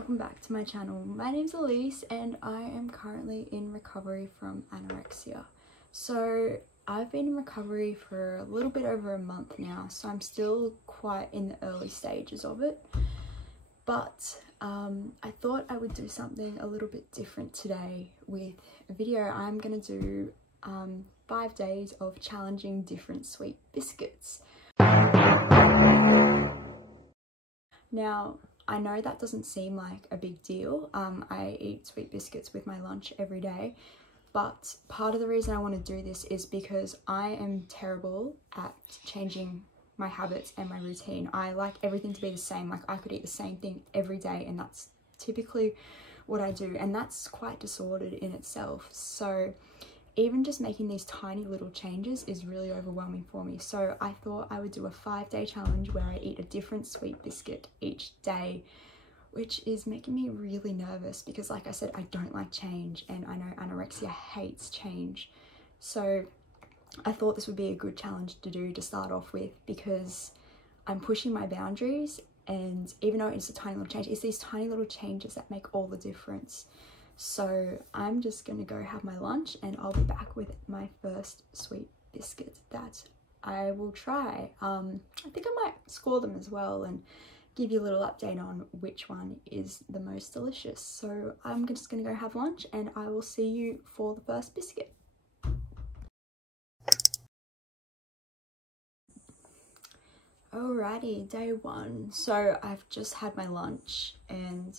welcome back to my channel. My name's Elise and I am currently in recovery from anorexia. So I've been in recovery for a little bit over a month now, so I'm still quite in the early stages of it. But I thought I would do something a little bit different today with a video. I'm going to do 5 days of challenging different sweet biscuits. Now, I know that doesn't seem like a big deal. I eat sweet biscuits with my lunch every day, but part of the reason I want to do this is because I am terrible at changing my habits and my routine. I like everything to be the same. Like I could eat the same thing every day, and that's typically what I do, and that's quite disordered in itself. So even just making these tiny little changes is really overwhelming for me. So I thought I would do a 5-day challenge where I eat a different sweet biscuit each day, which is making me really nervous because, like I said, I don't like change, and I know anorexia hates change. So I thought this would be a good challenge to do to start off with, because I'm pushing my boundaries, and even though it's a tiny little change, it's these tiny little changes that make all the difference. So I'm just gonna go have my lunch and I'll be back with my first sweet biscuit that I will try. I think I might score them as well and give you a little update on which one is the most delicious. So I'm just gonna go have lunch and I will see you for the first biscuit. Alrighty, day one. So I've just had my lunch, and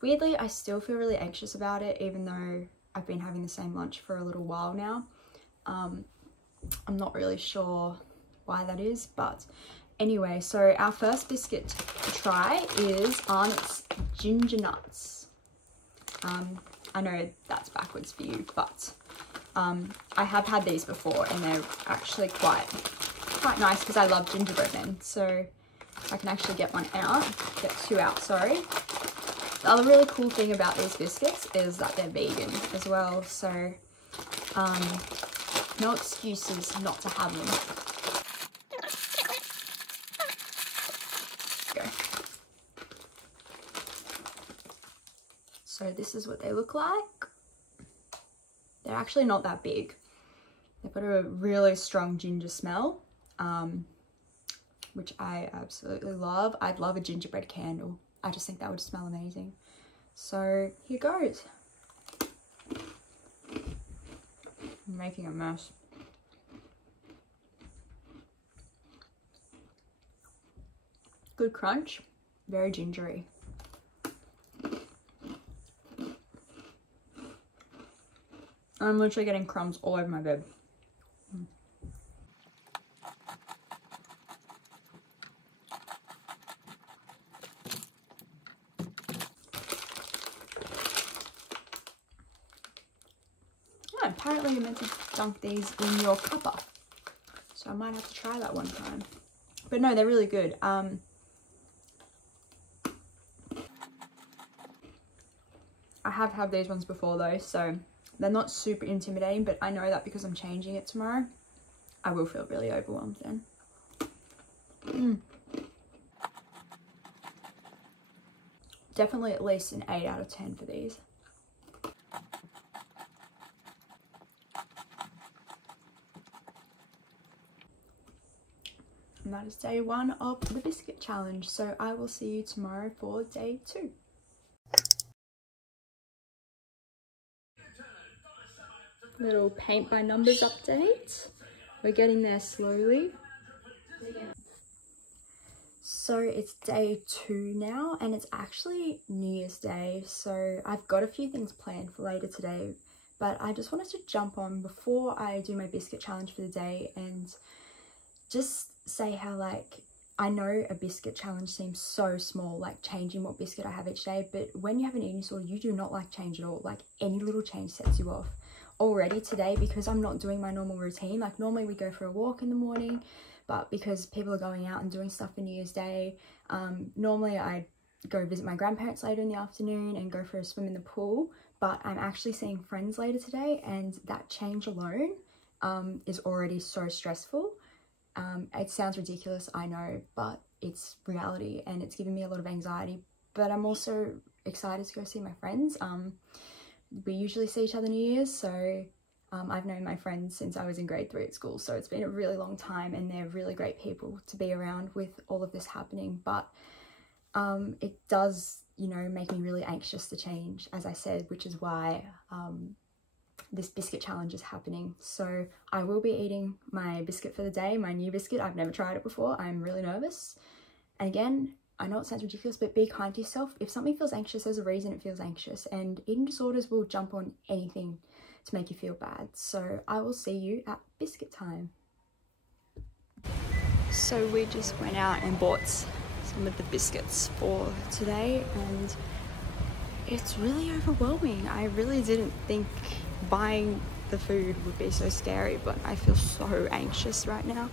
weirdly, I still feel really anxious about it, even though I've been having the same lunch for a little while now. I'm not really sure why that is, but anyway, so our first biscuit to try is Arnott's Ginger Nuts. I know that's backwards for you, but I have had these before and they're actually quite nice because I love gingerbread men. So I can actually get two out, sorry. The other really cool thing about these biscuits is that they're vegan as well, so no excuses not to have them. Go. So this is what they look like. They're actually not that big. They've got a really strong ginger smell, which I absolutely love. I'd love a gingerbread candle. I just think that would smell amazing. So here goes. I'm making a mess. Good crunch, very gingery. I'm literally getting crumbs all over my bed. Apparently you're meant to dunk these in your cuppa, so I might have to try that one time. But no, they're really good. I have had these ones before though, so they're not super intimidating, but I know that because I'm changing it tomorrow, I will feel really overwhelmed then. Definitely at least an 8 out of 10 for these. And that is day one of the biscuit challenge. So I will see you tomorrow for day 2. Little paint by numbers update. We're getting there slowly. So it's day 2 now, and it's actually New Year's Day. So I've got a few things planned for later today, but I just wanted to jump on before I do my biscuit challenge for the day and just say how, like, I know a biscuit challenge seems so small, like changing what biscuit I have each day, but when you have an eating disorder, you do not like change at all. Like any little change sets you off. Already today, because I'm not doing my normal routine, like normally we go for a walk in the morning, but because people are going out and doing stuff for New Year's Day, normally I go visit my grandparents later in the afternoon and go for a swim in the pool, but I'm actually seeing friends later today, and that change alone is already so stressful. It sounds ridiculous, I know, but it's reality, and it's giving me a lot of anxiety. But I'm also excited to go see my friends. We usually see each other New Year's, so I've known my friends since I was in grade 3 at school, so it's been a really long time, and they're really great people to be around with all of this happening. But it does, you know, make me really anxious to change, as I said, which is why this biscuit challenge is happening. So I will be eating my biscuit for the day, my new biscuit. I've never tried it before. I'm really nervous. And again, I know it sounds ridiculous, but be kind to yourself. If something feels anxious, there's a reason it feels anxious, and eating disorders will jump on anything to make you feel bad. So I will see you at biscuit time. So we just went out and bought some of the biscuits for today, and it's really overwhelming. I really didn't think buying the food would be so scary, but I feel so anxious right now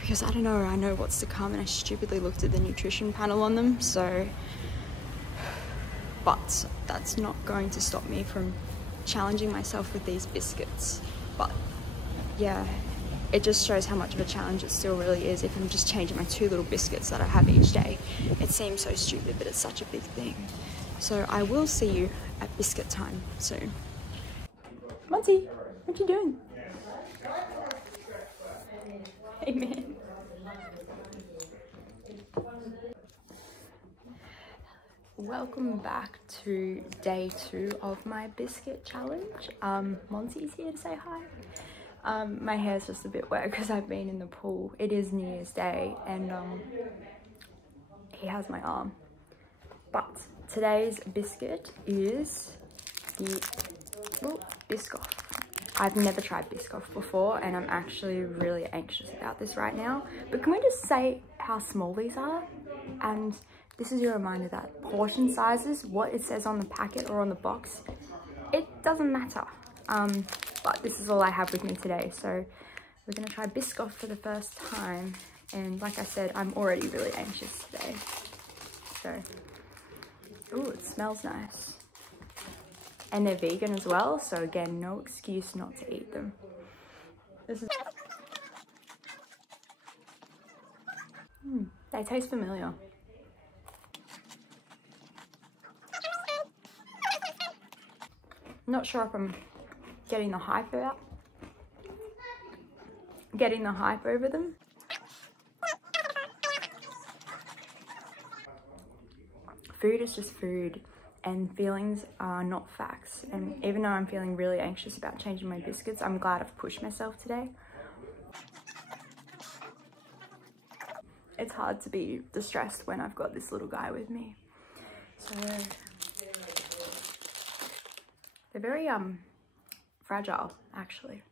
because I don't know, I know what's to come, and I stupidly looked at the nutrition panel on them. So, but that's not going to stop me from challenging myself with these biscuits. But yeah, it just shows how much of a challenge it still really is if I'm just changing my 2 little biscuits that I have each day. It seems so stupid, but it's such a big thing. So I will see you at biscuit time soon. Monty, what you doing? Hey man. Welcome back to day 2 of my biscuit challenge. Monty's here to say hi. My hair's just a bit wet because I've been in the pool. It is New Year's Day, and he has my arm. But today's biscuit is the Biscoff. I've never tried Biscoff before, and I'm actually really anxious about this right now. But can we just say how small these are? And this is your reminder that portion sizes, what it says on the packet or on the box, it doesn't matter. But this is all I have with me today. So we're gonna try Biscoff for the first time. And like I said, I'm already really anxious today. So, ooh, it smells nice. And they're vegan as well, so again, no excuse not to eat them. This is... they taste familiar. Not sure if I'm getting the hype out. Getting the hype over them. Food is just food, and feelings are not facts. And even though I'm feeling really anxious about changing my biscuits, I'm glad I've pushed myself today. It's hard to be distressed when I've got this little guy with me. So they're very fragile, actually.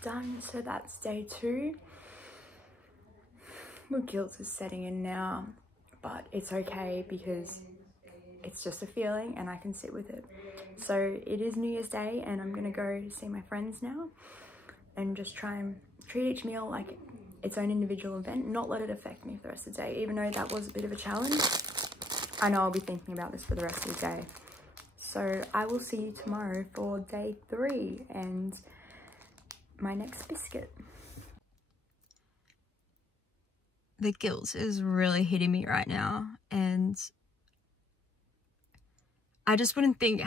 Done, so that's day 2. Well, guilt is setting in now, but it's okay because it's just a feeling and I can sit with it. So it is New Year's Day, and I'm gonna go see my friends now and just try and treat each meal like its own individual event, not let it affect me for the rest of the day. Even though that was a bit of a challenge, I know I'll be thinking about this for the rest of the day. So I will see you tomorrow for day 3 and my next biscuit. The guilt is really hitting me right now, and I just wouldn't think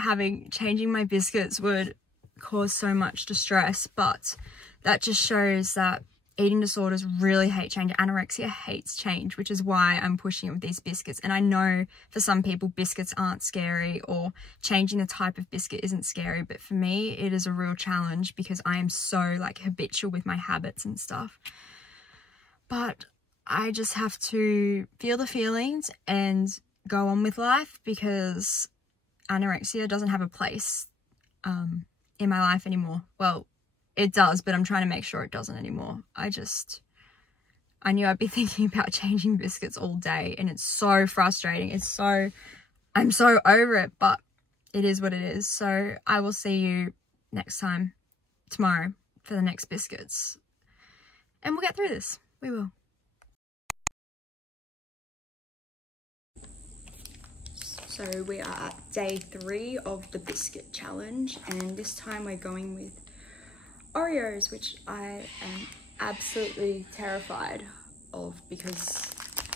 changing my biscuits would cause so much distress, but that just shows that eating disorders really hate change. Anorexia hates change, which is why I'm pushing it with these biscuits. And I know for some people biscuits aren't scary, or changing the type of biscuit isn't scary, but for me it is a real challenge because I am so like habitual with my habits and stuff. But I just have to feel the feelings and go on with life, because anorexia doesn't have a place in my life anymore. Well, it does, but I'm trying to make sure it doesn't anymore. I knew I'd be thinking about changing biscuits all day, and it's so frustrating. I'm so over it, but it is what it is. So I will see you next time, tomorrow, for the next biscuits. And we'll get through this. We will. So we are at day 3 of the biscuit challenge, and this time we're going with Oreos, which I am absolutely terrified of because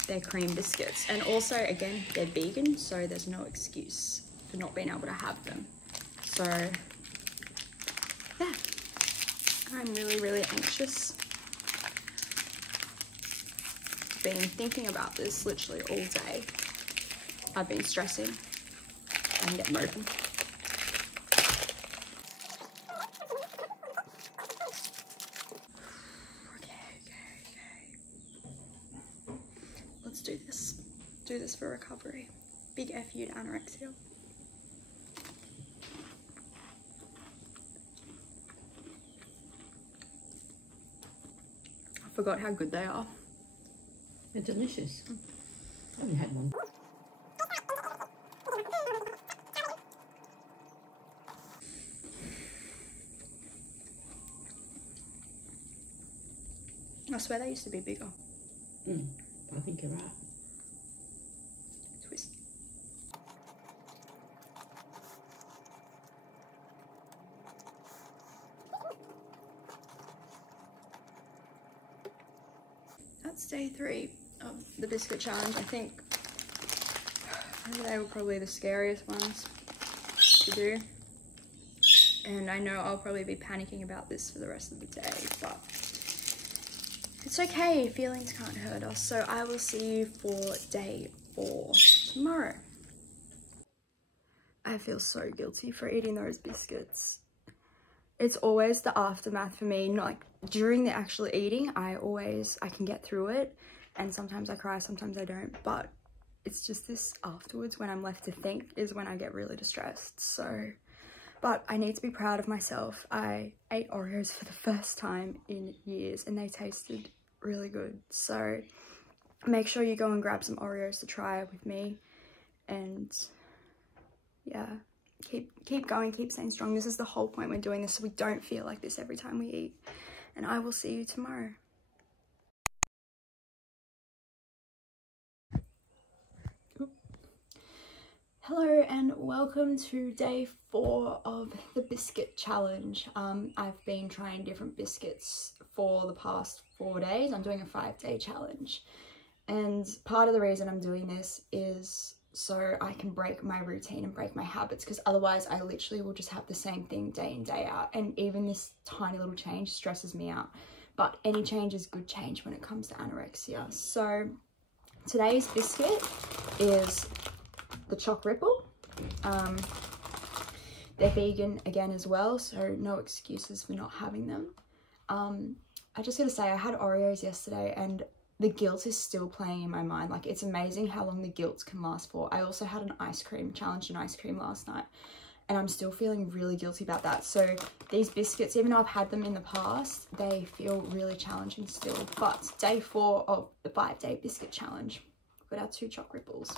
they're cream biscuits, and also again they're vegan, so there's no excuse for not being able to have them. So yeah, I'm really anxious. Been thinking about this literally all day. I've been stressing and getting open. Okay. Let's do this. Do this for recovery. Big F you to anorexia. I forgot how good they are. They're delicious. I haven't had one. I swear they used to be bigger. I think you're right. Twist. That's day 3 of the biscuit challenge. I think they were probably the scariest ones to do. And I know I'll probably be panicking about this for the rest of the day, but it's okay, feelings can't hurt us. So I will see you for day 4 tomorrow. I feel so guilty for eating those biscuits. It's always the aftermath for me, not like during the actual eating. I can get through it, and sometimes I cry, sometimes I don't, but it's just this afterwards when I'm left to think is when I get really distressed. So, but I need to be proud of myself. I ate Oreos for the first time in years and they tasted really good. So make sure you go and grab some Oreos to try with me, and yeah, keep going, keep staying strong. This is the whole point we're doing this, so we don't feel like this every time we eat. And I will see you tomorrow. Hello and welcome to day 4 of the biscuit challenge. I've been trying different biscuits for the past 4 days. I'm doing a 5-day challenge, and part of the reason I'm doing this is so I can break my routine and break my habits, because otherwise I literally will just have the same thing day in, day out, and even this tiny little change stresses me out. But any change is good change when it comes to anorexia. So today's biscuit is the Choc Ripple. They're vegan again as well, so no excuses for not having them. I just gotta say, I had Oreos yesterday and the guilt is still playing in my mind. Like, it's amazing how long the guilt can last for. I also had an ice cream challenge in ice cream last night, and I'm still feeling really guilty about that. So these biscuits, even though I've had them in the past, they feel really challenging still. But day 4 of the 5-day biscuit challenge, we've got our 2 Choc Ripples.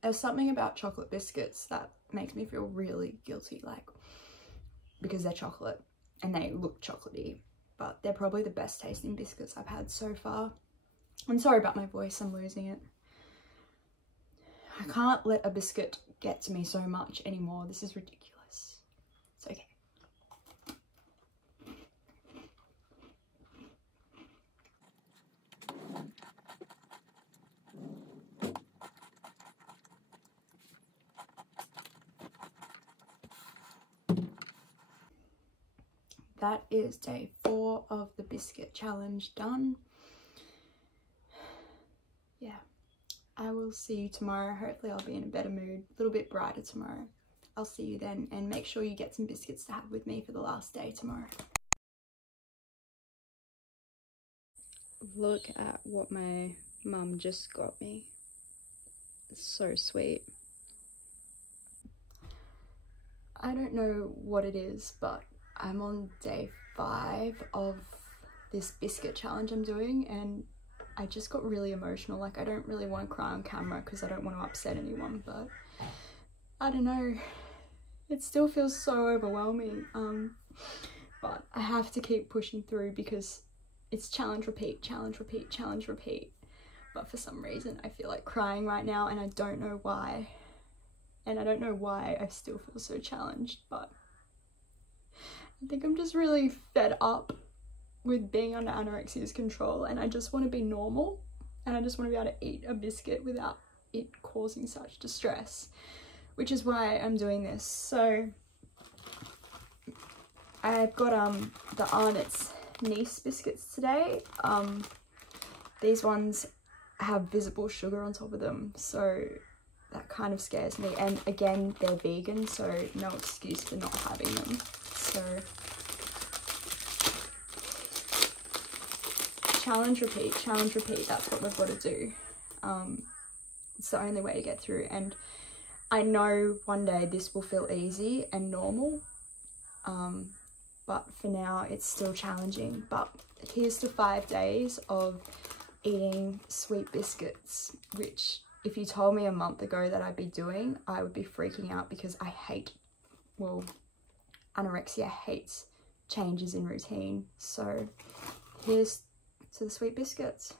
There's something about chocolate biscuits that makes me feel really guilty, like, because they're chocolate and they look chocolatey, but they're probably the best tasting biscuits I've had so far. I'm sorry about my voice, I'm losing it. I can't let a biscuit get to me so much anymore. This is ridiculous. It's okay. That is day 4 of the biscuit challenge done. Yeah, I will see you tomorrow. Hopefully I'll be in a better mood, a little bit brighter tomorrow. I'll see you then, and make sure you get some biscuits to have with me for the last day tomorrow. Look at what my mum just got me. It's so sweet. I don't know what it is, but I'm on day 5 of this biscuit challenge I'm doing, and I just got really emotional. Like, I don't really want to cry on camera because I don't want to upset anyone, but I don't know, it still feels so overwhelming. But I have to keep pushing through because it's challenge, repeat, challenge, repeat, challenge, repeat. But for some reason I feel like crying right now, and I don't know why. And I don't know why I still feel so challenged, but I think I'm just really fed up with being under anorexia's control, and I just want to be normal, and I just want to be able to eat a biscuit without it causing such distress, which is why I'm doing this. So I've got the Arnott's Niece biscuits today. These ones have visible sugar on top of them, so that kind of scares me. And again, they're vegan, so no excuse for not having them. So challenge, repeat, that's what we've got to do. It's the only way to get through, and I know one day this will feel easy and normal, but for now it's still challenging. But here's to 5 days of eating sweet biscuits, which if you told me a month ago that I'd be doing, I would be freaking out, because I hate, well, anorexia hates changes in routine. So here's to the sweet biscuits.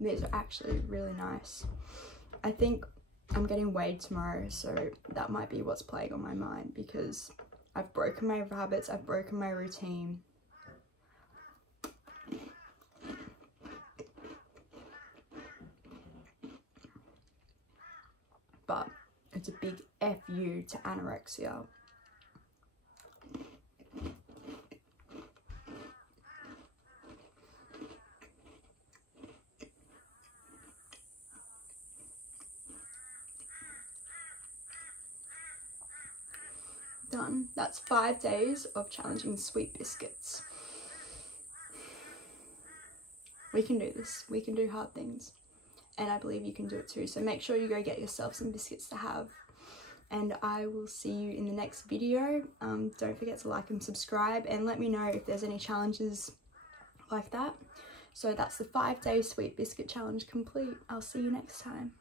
These are actually really nice. I think I'm getting weighed tomorrow, so that might be what's playing on my mind, because I've broken my habits, I've broken my routine. But it's a big FU to anorexia. Done. That's 5 days of challenging sweet biscuits. We can do this. We can do hard things. And I believe you can do it too. So make sure you go get yourself some biscuits to have. And I will see you in the next video. Don't forget to like and subscribe, and let me know if there's any challenges like that. So that's the 5-day sweet biscuit challenge complete. I'll see you next time.